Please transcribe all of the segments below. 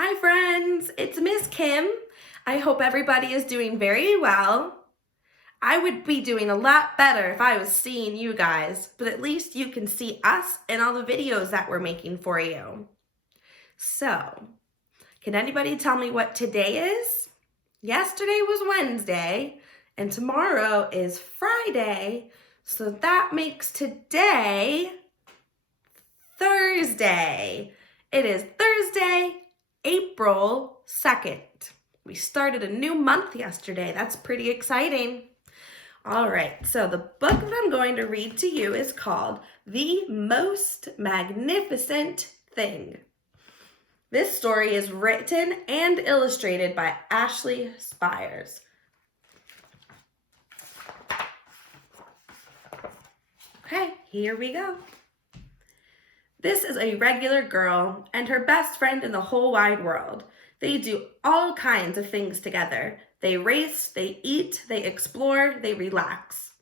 Hi friends, it's Miss Kim. I hope everybody is doing very well. I would be doing a lot better if I was seeing you guys, but at least you can see us and all the videos that we're making for you. So, can anybody tell me what today is? Yesterday was Wednesday, and tomorrow is Friday, so that makes today Thursday. It is Thursday, April 2nd. We started a new month yesterday. That's pretty exciting. All right, so the book that I'm going to read to you is called The Most Magnificent Thing. This story is written and illustrated by Ashley Spires. Okay, here we go. This is a regular girl and her best friend in the whole wide world. They do all kinds of things together. They race, they eat, they explore, they relax.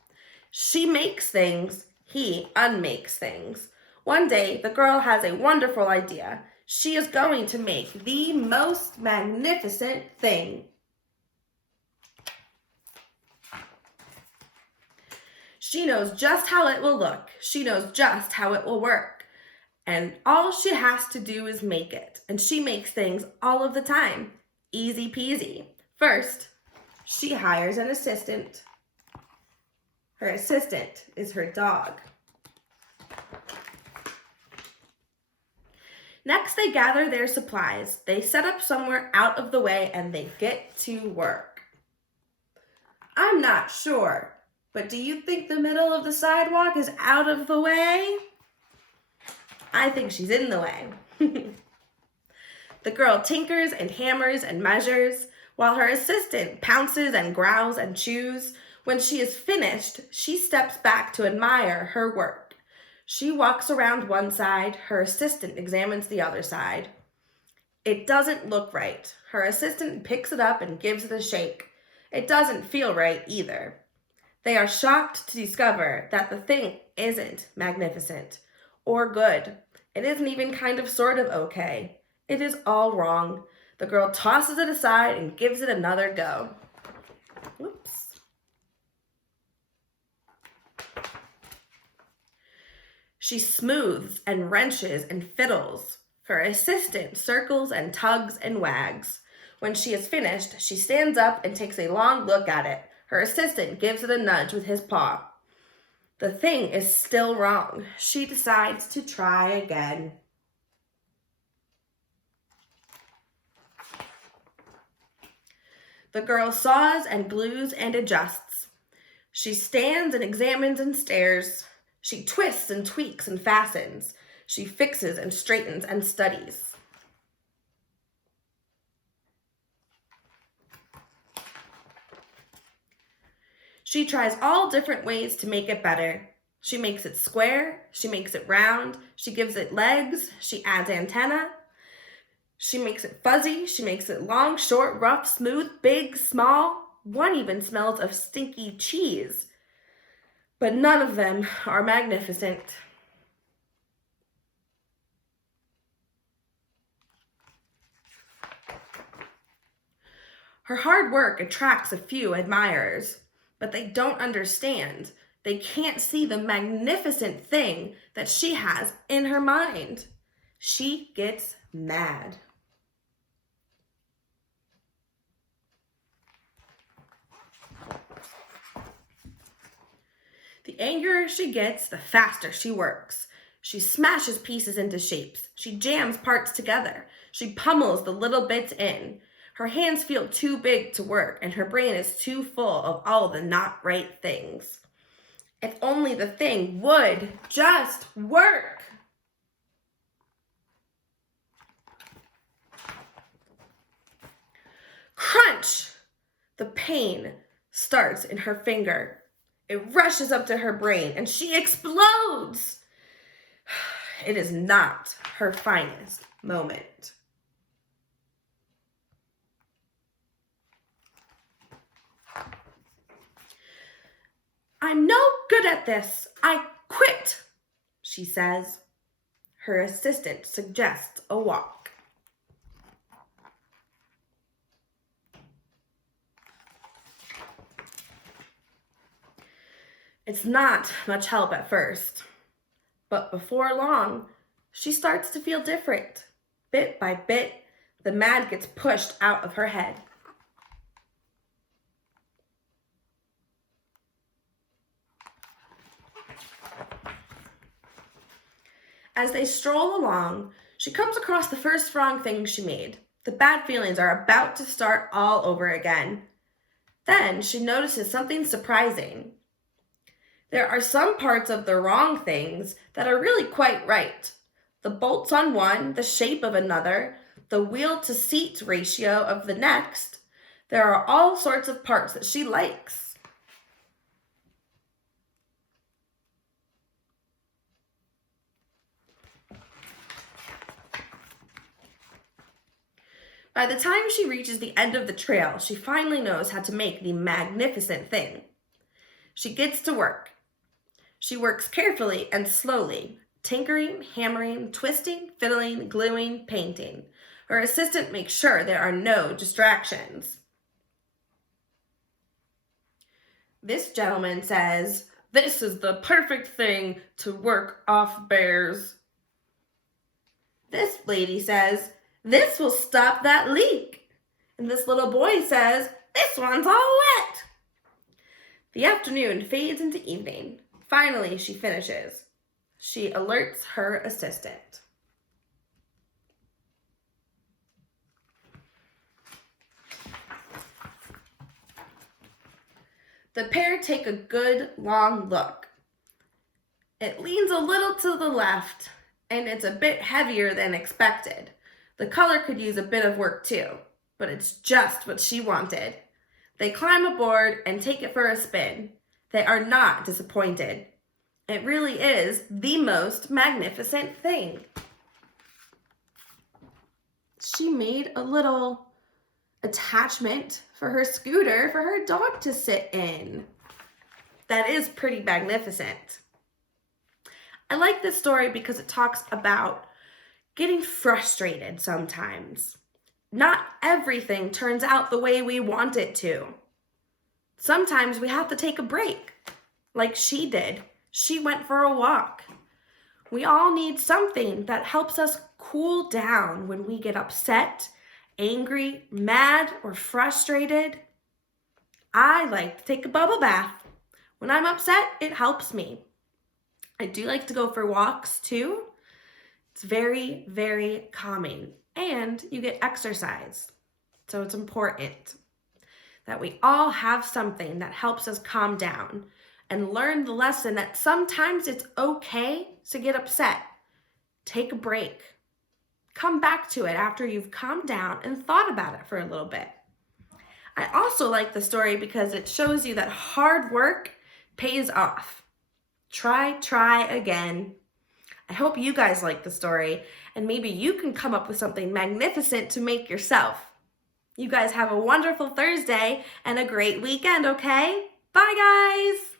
She makes things, he unmakes things. One day, the girl has a wonderful idea. She is going to make the most magnificent thing. She knows just how it will look. She knows just how it will work. And all she has to do is make it. And she makes things all of the time. Easy peasy. First, she hires an assistant. Her assistant is her dog. Next, they gather their supplies. They set up somewhere out of the way and they get to work. I'm not sure, but do you think the middle of the sidewalk is out of the way? I think she's in the way. The girl tinkers and hammers and measures, while her assistant pounces and growls and chews. When she is finished, she steps back to admire her work. She walks around one side, her assistant examines the other side. It doesn't look right. Her assistant picks it up and gives it a shake. It doesn't feel right either. They are shocked to discover that the thing isn't magnificent or good. It isn't even kind of sort of okay. It is all wrong. The girl tosses it aside and gives it another go. Whoops. She smooths and wrenches and fiddles. Her assistant circles and tugs and wags. When she is finished, she stands up and takes a long look at it. Her assistant gives it a nudge with his paw. The thing is still wrong. She decides to try again. The girl saws and glues and adjusts. She stands and examines and stares. She twists and tweaks and fastens. She fixes and straightens and studies. She tries all different ways to make it better. She makes it square, she makes it round, she gives it legs, she adds antenna. She makes it fuzzy, she makes it long, short, rough, smooth, big, small. One even smells of stinky cheese. But none of them are magnificent. Her hard work attracts a few admirers. But they don't understand. They can't see the magnificent thing that she has in her mind. She gets mad. The angrier she gets, the faster she works. She smashes pieces into shapes. She jams parts together. She pummels the little bits in. Her hands feel too big to work, and her brain is too full of all the not right things. If only the thing would just work. Crunch! The pain starts in her finger. It rushes up to her brain, and she explodes. It is not her finest moment. I'm no good at this. I quit, she says. Her assistant suggests a walk. It's not much help at first, but before long, she starts to feel different. Bit by bit, the mad gets pushed out of her head. As they stroll along, she comes across the first wrong thing she made. The bad feelings are about to start all over again. Then she notices something surprising. There are some parts of the wrong things that are really quite right. The bolts on one, the shape of another, the wheel to seat ratio of the next. There are all sorts of parts that she likes. By the time she reaches the end of the trail, she finally knows how to make the magnificent thing. She gets to work. She works carefully and slowly, tinkering, hammering, twisting, fiddling, gluing, painting. Her assistant makes sure there are no distractions. This gentleman says, "This is the perfect thing to work off bears." This lady says, "This will stop that leak." And this little boy says, "This one's all wet." The afternoon fades into evening. Finally, she finishes. She alerts her assistant. The pair take a good long look. It leans a little to the left, and it's a bit heavier than expected. The color could use a bit of work too, but it's just what she wanted. They climb aboard and take it for a spin. They are not disappointed. It really is the most magnificent thing. She made a little attachment for her scooter for her dog to sit in. That is pretty magnificent. I like this story because it talks about getting frustrated sometimes. Not everything turns out the way we want it to. Sometimes we have to take a break, like she did. She went for a walk. We all need something that helps us cool down when we get upset, angry, mad, or frustrated. I like to take a bubble bath. When I'm upset, it helps me. I do like to go for walks too. It's very, very calming, and you get exercise. So it's important that we all have something that helps us calm down and learn the lesson that sometimes it's okay to get upset. Take a break. Come back to it after you've calmed down and thought about it for a little bit. I also like the story because it shows you that hard work pays off. Try again. I hope you guys like the story, and maybe you can come up with something magnificent to make yourself. You guys have a wonderful Thursday and a great weekend, okay? Bye, guys!